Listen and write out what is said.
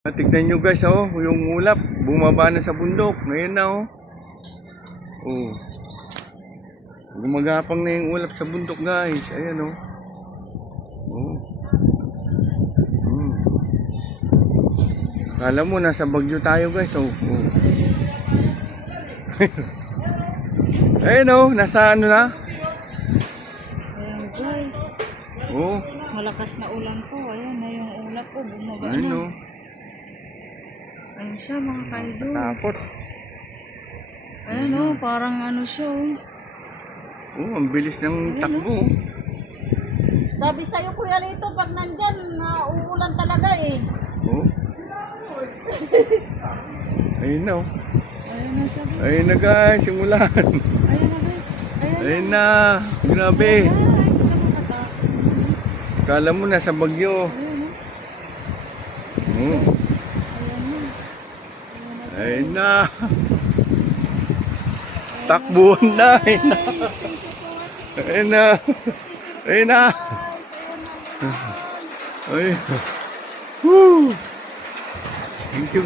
Tignan nyo guys, oh, yung ulap bumaba na sa bundok. Ngayon na, oh. Oh. Gumagapang na yung ulap sa bundok, guys. Ayan, oh. Oh. Kala mo nasa Bagyo tayo, guys, oh. Oh. Ayan, oh, nasa ano na? Ayan guys. Oh. Malakas na ulan po. Ayan na yung ulap po. Bumaba Ayan, na. oh. Ayan siya mga kaidol. Takot. Ayan oh, parang ano siya oh. Oh, ang bilis ng takbo. Sabi sa'yo Kuya Lito, pag nandyan, uulan talaga eh. Oh. Ayun na, oh. Ayan na siya guys. Ayun na, guys, yung ulan. Ayan na guys. Ayun na. Grabe. Guys, nakakatakot. Kala mo nasa Bagyo. Ayan oh. Oh. Ayan na. Ayun na. Takbuhan na. Ayun na. Ayun na. Ayun na. Ayun. Woo. Thank you.